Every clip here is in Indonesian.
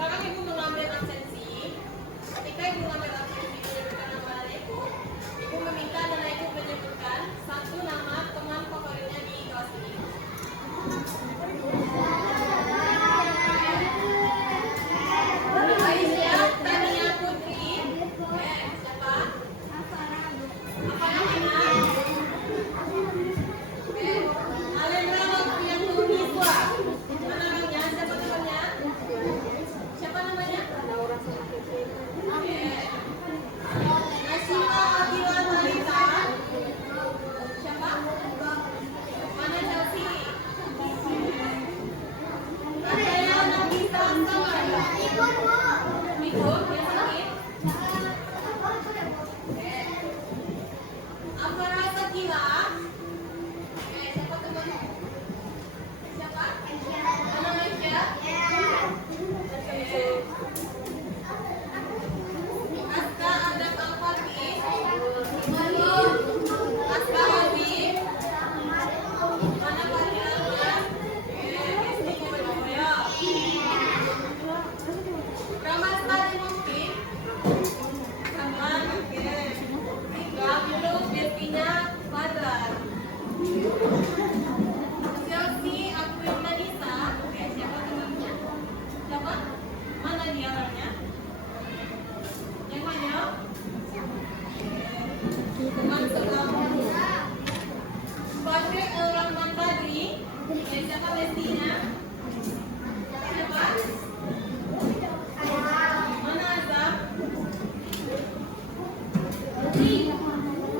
Sekarang Ibu mengambil absensi. Ketika Ibu mengambil absensi menyebutkan nama anak Ibu meminta anak Ibu menyebutkan satu nama teman favoritnya di kelas ini. Aisyah, Tania Putri. Siapa? Apa namanya? Alendra Novian Tuniswa. Mana namanya? Siapa namanya? Siapa namanya? Nasima Abila Marita. Siapa? Mana Chelsea? Adaya Nabita Samar. Ikut, dia sakit. Amara Sakila. Siapa teman? Siapa? Mana Aisyah? Aska Adam Al-Fatih. Aska Habib. Mana Fadilnya? Istrinya Badoya. Ramadhan Mufti. Aman. Gabilu Betina Badar. Chelsea April Manisa. Siapa temannya? Siapa? Mana dia orangnya? Yang mana? Teman sebelah. Badri Rahman Badri. Siapa bestinya? Siapa? Mana Azam?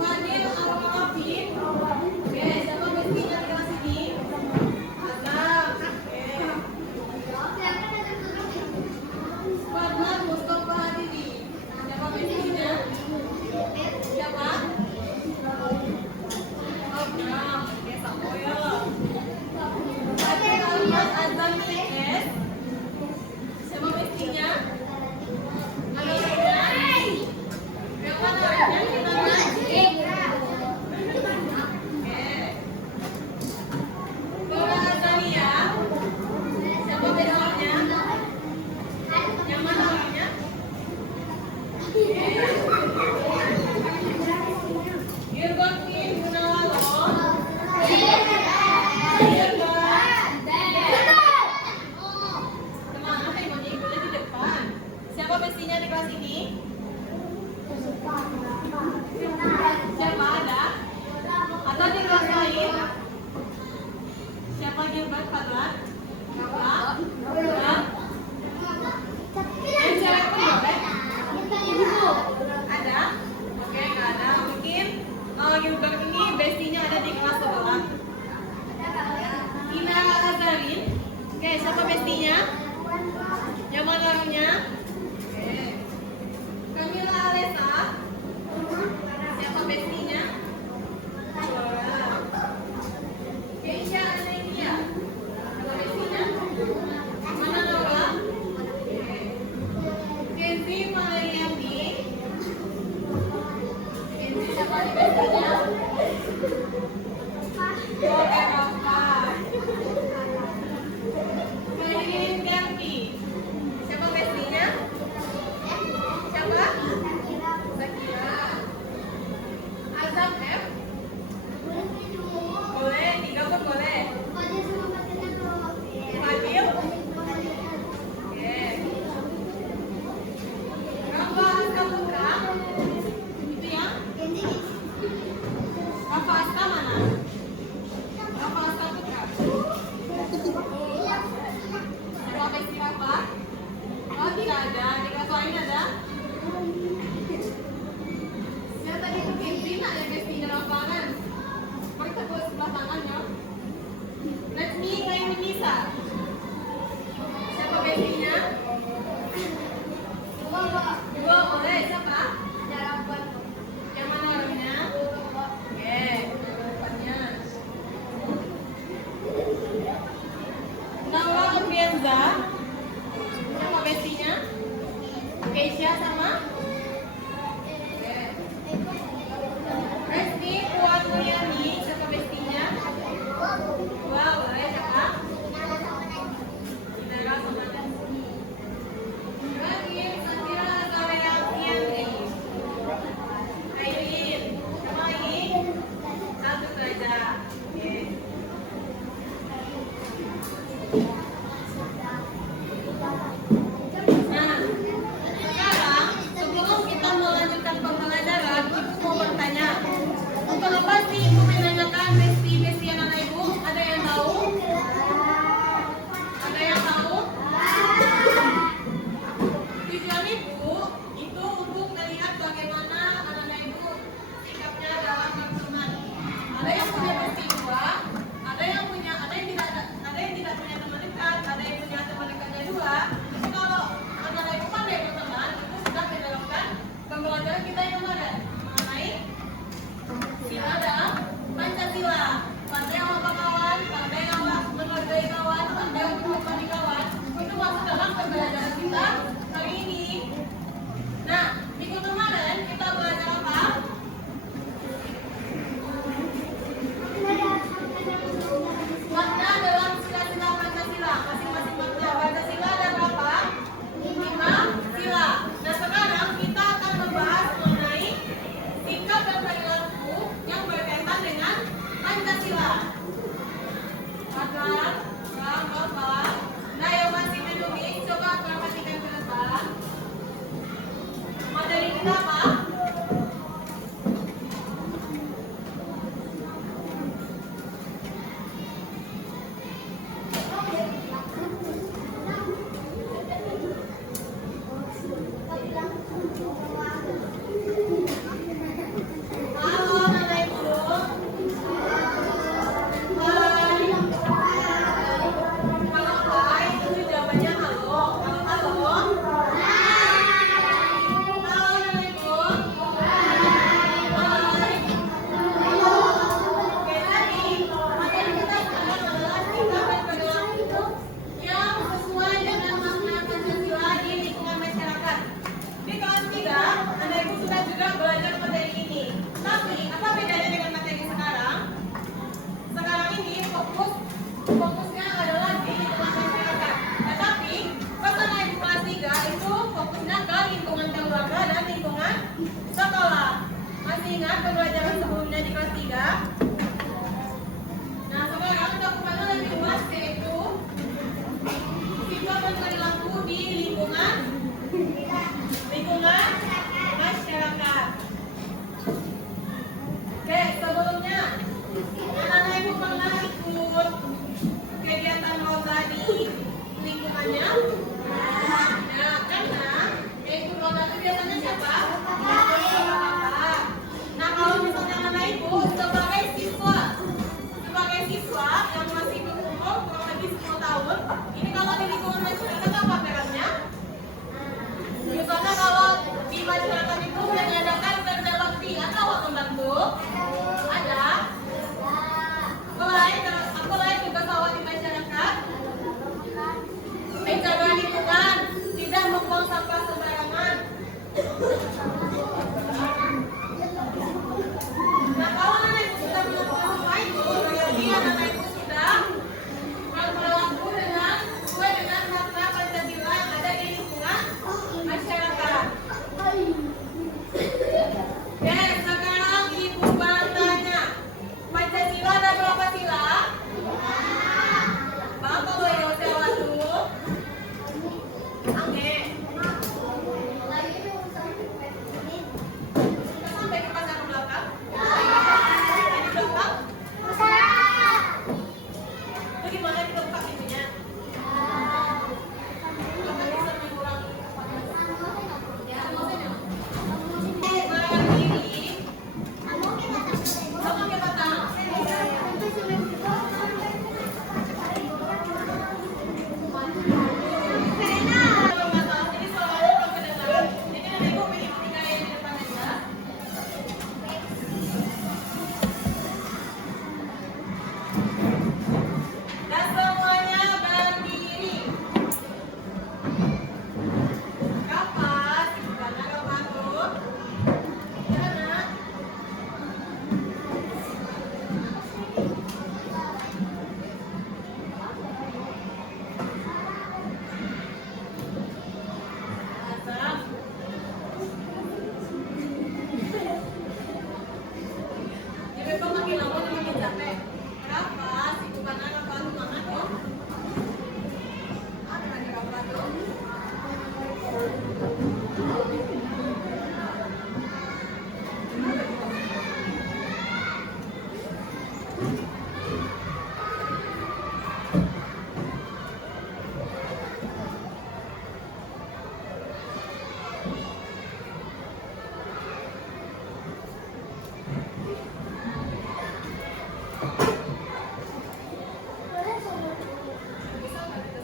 Fadil Al-Wafi. Siapa bestinya di kelas ini? Azam. Fadlan Mustafa Hadidi. Siapa bestinya? Siapa? Abram. Samoyo. Fadil Ahmad Azami S. Siapa bestinya? Halo Rina. Yang mana orangnya? Yang mana? Dora Azania. Siapa bestinya? Yang mana orangnya? Irgotin Gunawalo. Kemana Taimonnya ibunya di depan? Siapa bestinya di kelas ini? Siapa ada? Atau di kelas lain? Siapa Gilbert Fadlan? Apa? Yang cewek pun boleh? Ada? Oke, nggak ada. Mungkin Gilbert ini bestinya ada di kelas sebelah. Ina Azarin. Oke, siapa bestinya? Yang mana orangnya? Oke. Kamila Alesa. Siapa bestinya? Laura. Keisha Anenia. Siapa bestinya? Mana Laura? Oke. Kenzi Mariani. Kenzi siapa bestinya? Oke, Rafa. Karin Ganti. Siapa bestinya? Siapa? Zakira. Azam F. Boleh, digabung boleh. Fadil. Oke. Rafa Aska Putra. Itu ya? Rafa Aska mana? Rafa Aska Putra. Siapa besti Rafa? Oh, tidak ada. Di kelas lain ada? Ya tadi itu Kenzi nak ada bestinya Rafa kan? Mereka tepuk sebelah tangannya. Letmi Kaimunisa. Siapa bestinya? Dua boleh. Siapa? Yang mana orangnya? Oke, depannya. Nawa Obianza. Siapa bestinya? Keisha sama? Oke. Resti Puan Mulyani. Siapa bestinya? Wow, boleh siapa? Inara sama Dasi. ingat pembelajaran sebelumnya di kelas 3? Nah, sekarang cakupan lebih luas yaitu siswa berperilaku di lingkungan masyarakat. Oke, sebelumnya anak-anak ibu pernah ikut kegiatan roda di lingkungannya? Nah, karena ikut roda itu biasanya siapa? Bapak. Nah, kalau misalnya anak ibu sebagai siswa yang masih berumur kurang lebih 10 tahun, ini kalau di lingkungan masyarakat apa perannya? Misalnya kalau di masyarakat itu menyediakan kerja bakti atau membantu, ada. Aku lain tugas awal di masyarakat, menjaga lingkungan, tidak membuang sampah sembarangan. Nah, kalau anak ibu sudah melakukan semua itu, berarti anak ibu sudah berperilaku sesuai dengan makna Pancasila yang ada di lingkungan masyarakat. Oke, sekarang ibu bertanya, Pancasila ada berapa sila? Bapak boleh jawab dulu. Oke. Kita sampai ke pasar belakang. Ini belakang. Itu gimana dibuka pintunya? Bapak bisa mengurangi ya, maksudnya. Berdiri. Kamu pakai batang. Jadi suaranya belum kedengaran. Jadi nanti ibu pilih tiga yang di depan aja. Dan semuanya berdiri. Kapas, karena kapan tuh? Karena jadi kok makin lama makin capek. Kapas, itu karena kapan tuh mana tuh? Ada kapan tuh? Bisa nggak kita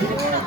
Hoy.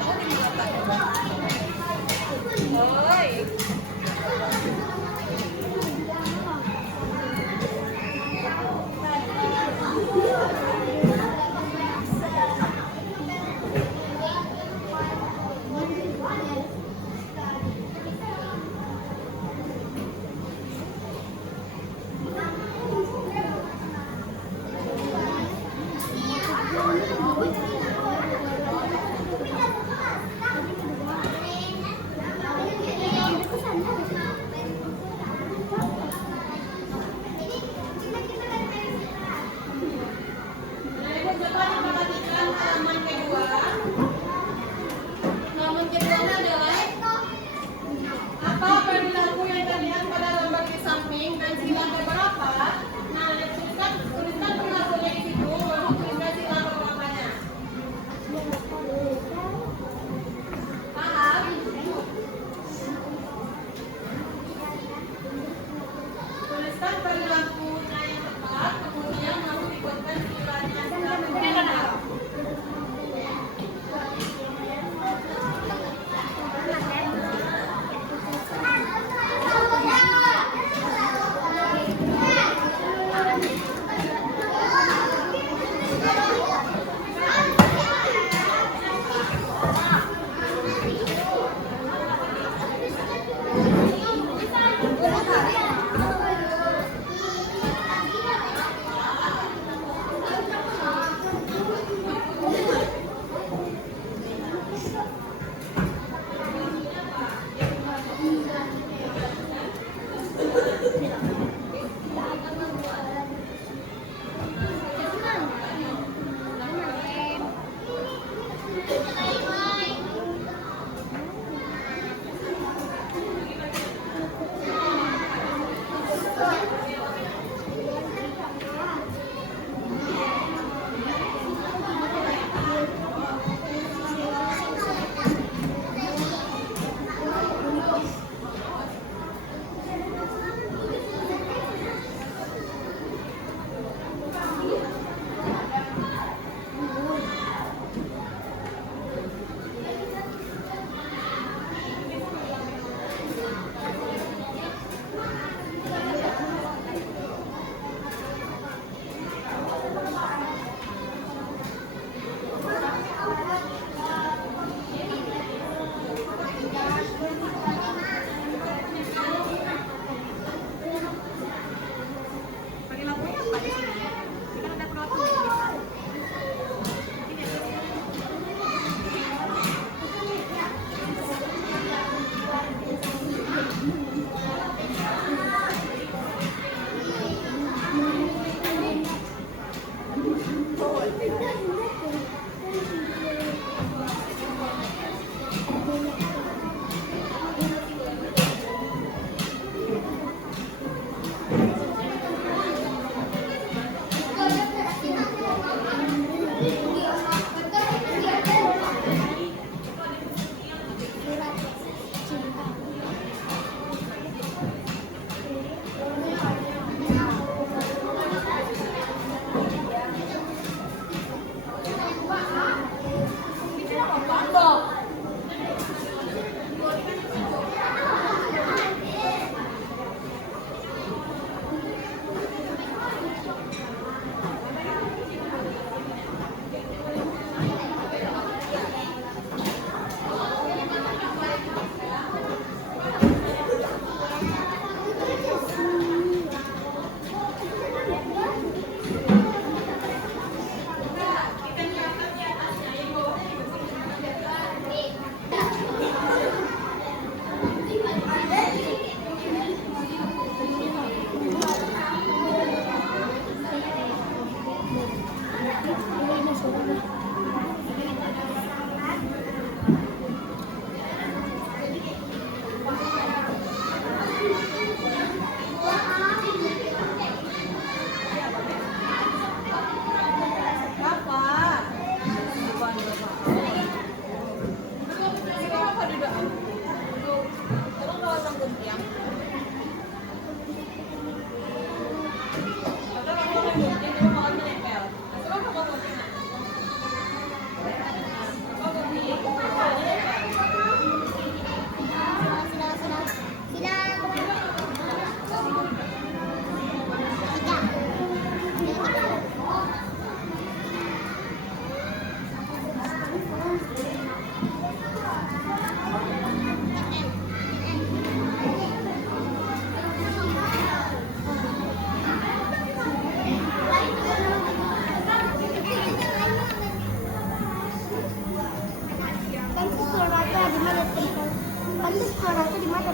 suaranya di mata.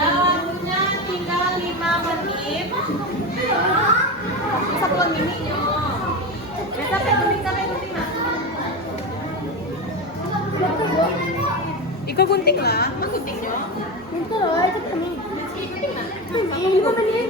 Waktunya tinggal 5 menit. Satuan mini. Sampai gunting. Ikaw gunting lah, magunting nyo. Ito loh, itu kami. Gunting na. Ini ko mali.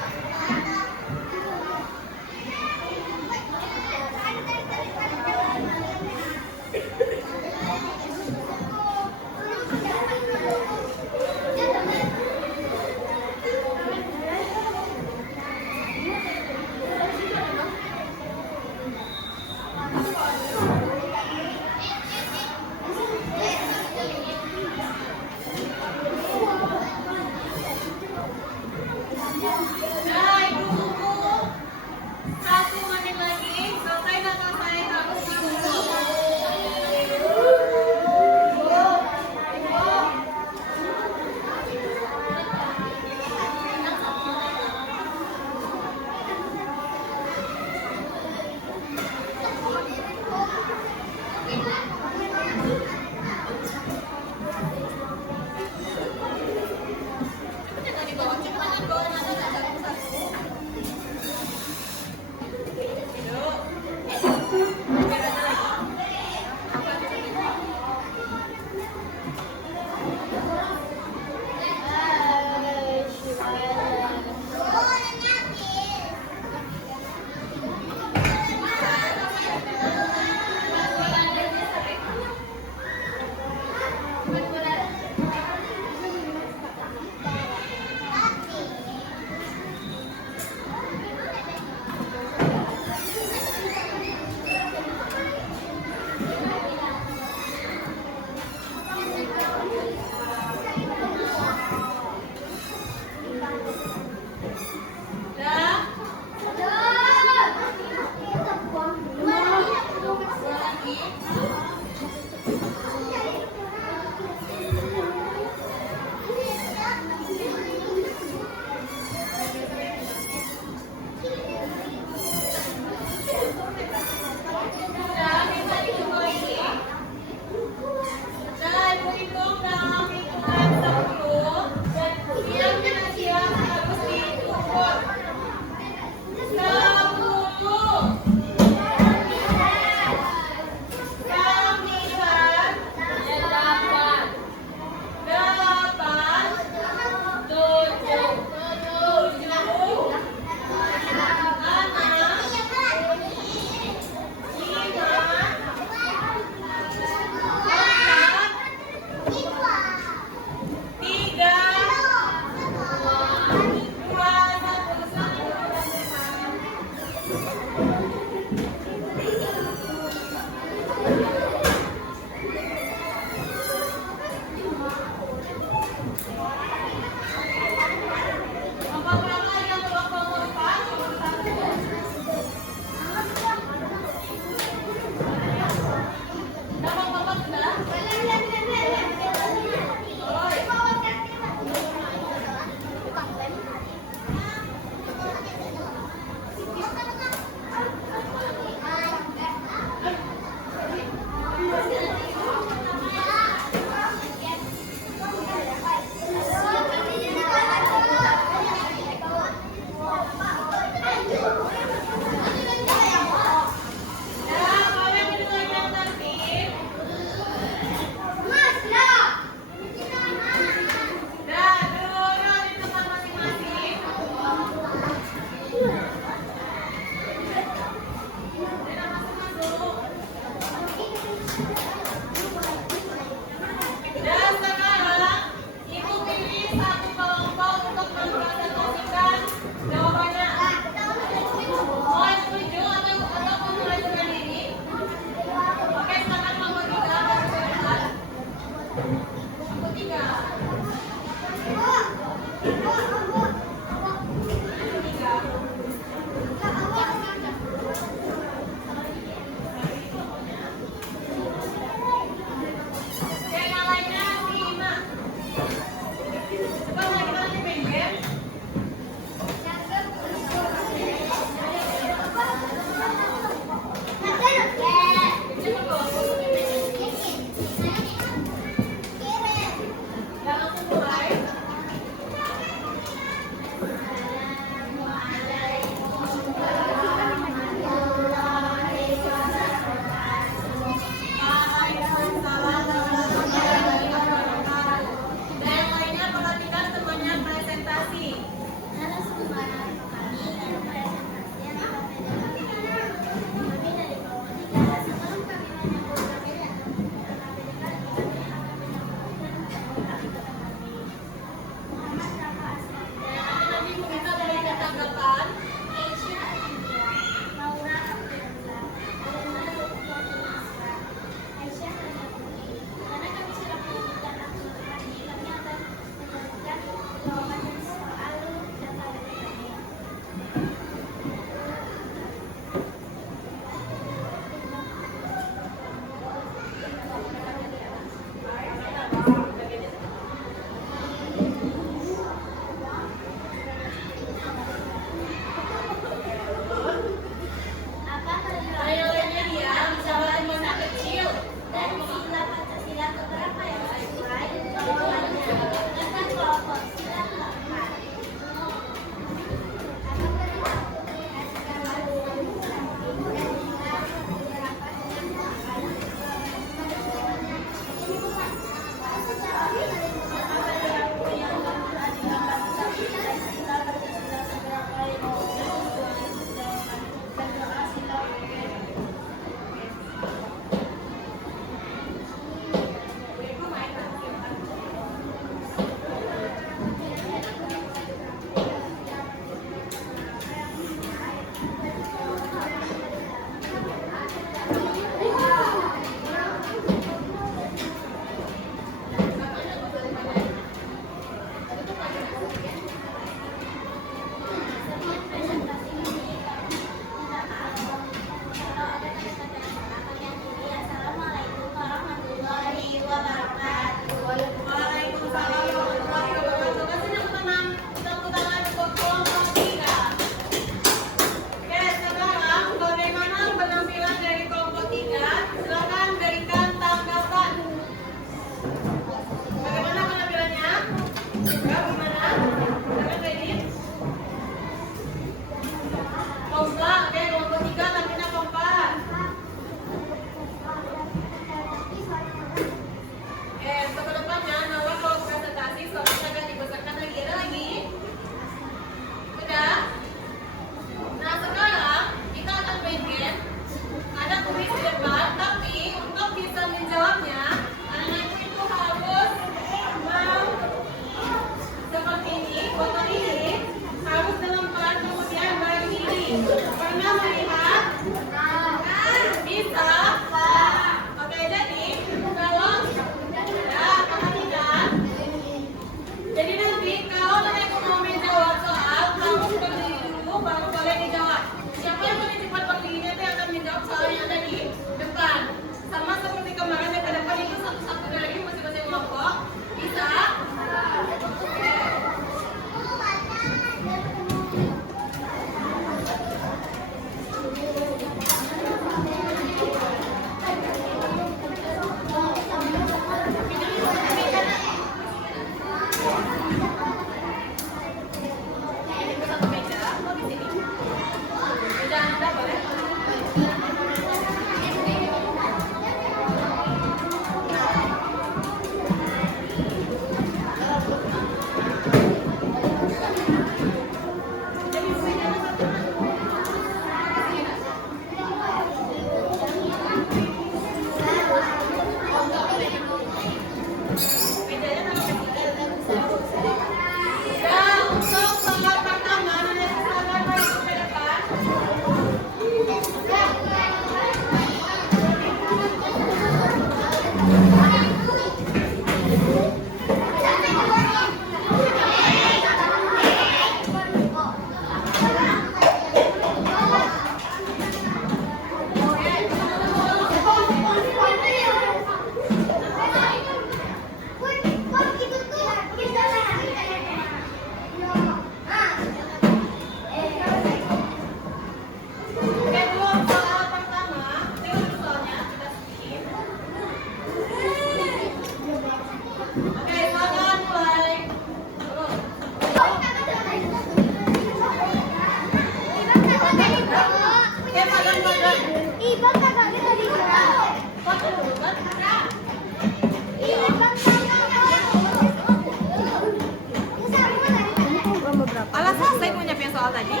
Alah selesai punya soal tadi.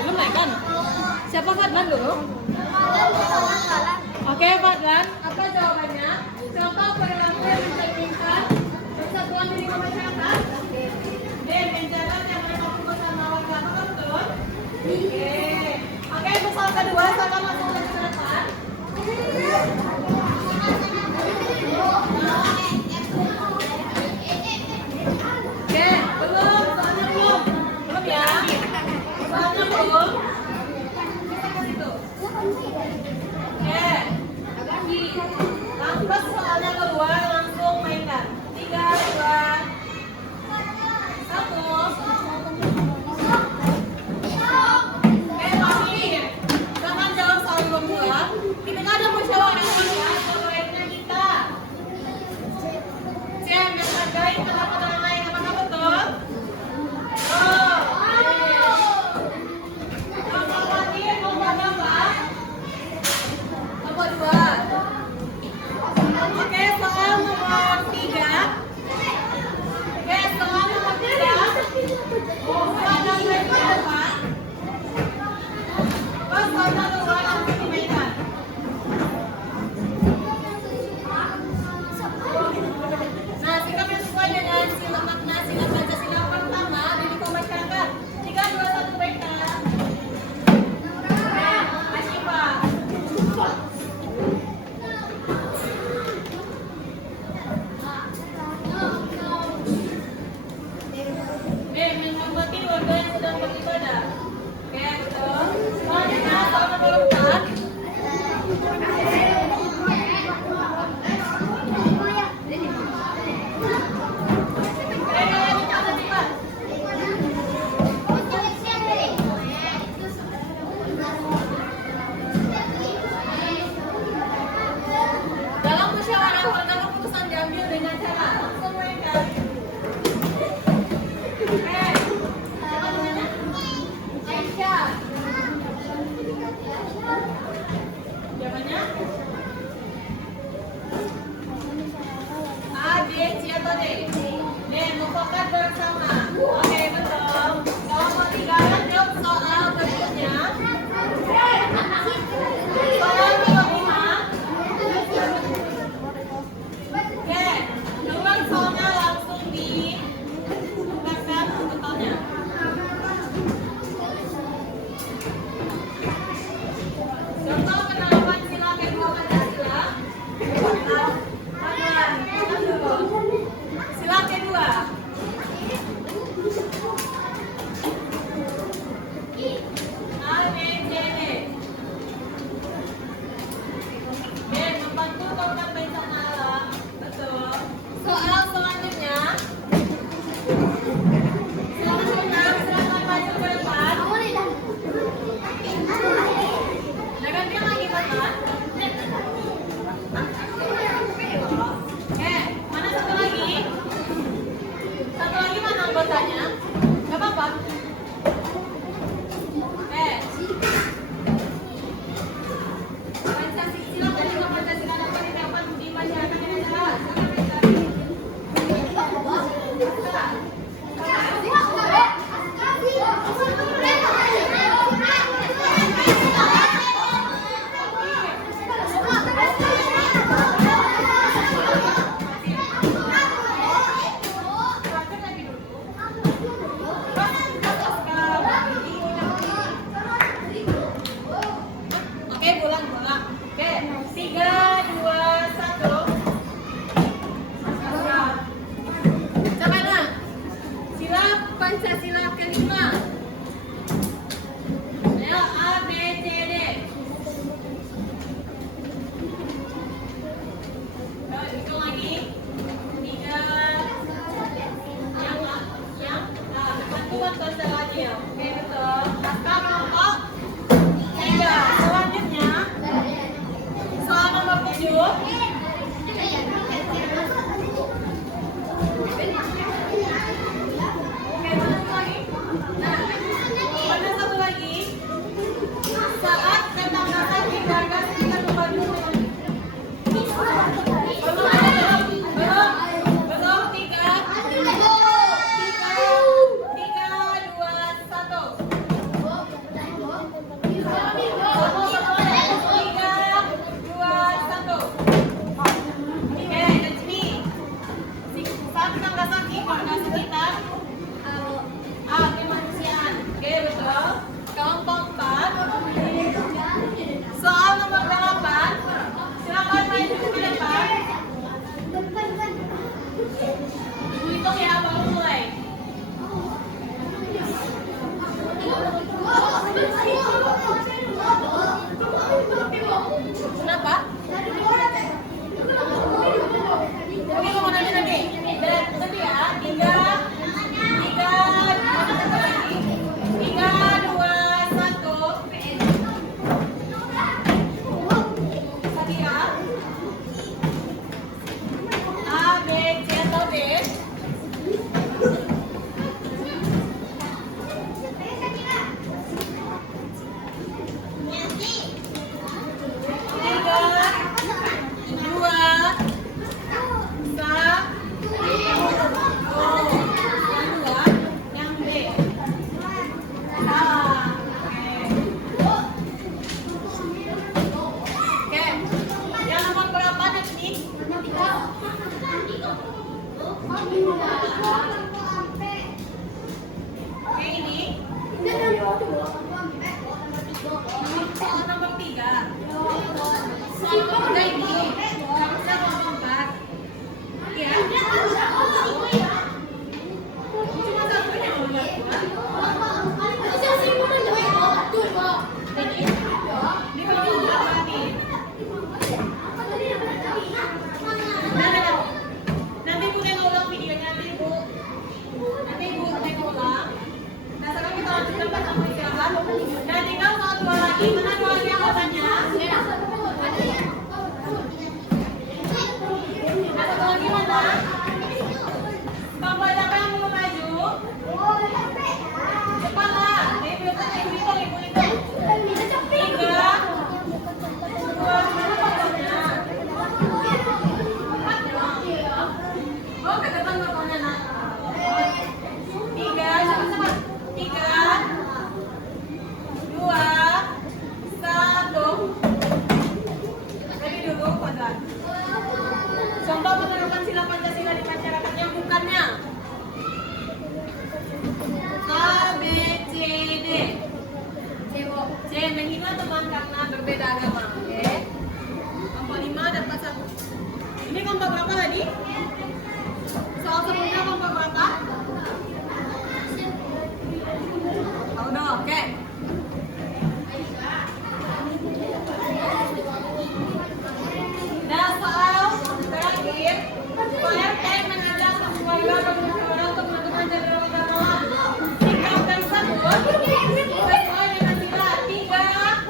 Belum naik kan? Siapa Fadlan dulu? Oke Fadlan, apa jawabannya? Contoh perilaku yang mencerminkan persatuan diri masyarakat. D. Menjaga yang mereka bersama warga, apakah betul? Oke, untuk soal kedua, silakan langsung lanjut ke depan. Oke, belum, soalnya belum. Belum ya? Soalnya belum. Oke, lantas soalnya keluar langsung mainkan. 3, 2, 1. Oke, Mami, jangan jawab soal kedua. Kita ada musyawarah ya, sebaiknya kita. Yang menghargai pendapat orang lain, apakah betul? Oh, nomor lagi, nomor berapa? Nomor 2. Oke, soal nomor 3. Oke, soal nomor 3. Soal nomor berapa? Pas soal nomor 2 langsung dimainkan. Nah, sikap yang sesuai dengan sila makna sila Pancasila pertama didukung masyarakat. 3, 2, 1, baikkan. Asyifa. B. Menghormati warga yang sedang beribadah. Oke, betul. Selanjutnya soal nomor 4. Dalam musyawarah warga keputusan diambil dengan cara langsung mainkan. Siapa namanya? Aisyah. Jawabannya? A, B, C atau D? D, mufakat bersama. Oke, betul. Kalau mau tinggalan jawab soal berikutnya. Soal nomor 5. Oke, nomor soalnya langsung ditugaskan totalnya. Contoh penerapan sila kedua Pancasila. Sila kedua. A, B, C, D. B. Membantu korban bencana alam. Betul. Soal selanjutnya. Silakan maju ke depan. Jangan dia lagi makan. Mana satu lagi? Satu lagi mana anggotanya? Gak apa-apa. Pancasila kedua Pancasila dapat didapat di masyarakat Indonesia. Oke, pulang. Oke, 3, 2, 1. Coba nah. Sila Pancasila kelima. Ayo, A, B, C, D. Hitung lagi. 3. Bantuan konstelasi. Oke, betul. Naskah kelompok 3. Selanjutnya soal nomor 7. Oke, mana satu lagi? Nah, ada satu lagi. Saat ketangkasan di warga sekitar membantu. Belum. 3, 2, 1. Nomor 3. Udah ini. Harusnya nomor 4. Ya. Cuma satu yang nomor 2. Jadi, di nomor berapa nih? Nanti Bu yang ulang videonya nanti Bu. Nanti Bu yang ulang. Nah sekarang kita lanjutkan pertemuan istirahat. Dan tinggal soal 2 lagi. Mana 2 lagi anggapannya? Nah satu lagi mana? Kelompok siapa yang belum maju? Cepatlah. Ibu hitung. 3, 2, mana fotonya? Oh, ke depan fotonya nak. 3, cepat-cepat. 3, 2, 1. Ready dulu, kuadrat. Contoh menerapkan sila Pancasila di masyarakat yang bukannya A, B, C, D. C, menghina teman karena berbeda agama. Oke. Kelompok 5 dapat 1. Ini kelompok berapa tadi? Soal sebelumnya kelompok berapa? Oh, no. Oke. Nah, soal terakhir, PRT mengajak keluarga bermusyawarah untuk menentukan jadwal pertemuan. Sikap dan sebut sesuai dengan sila 5.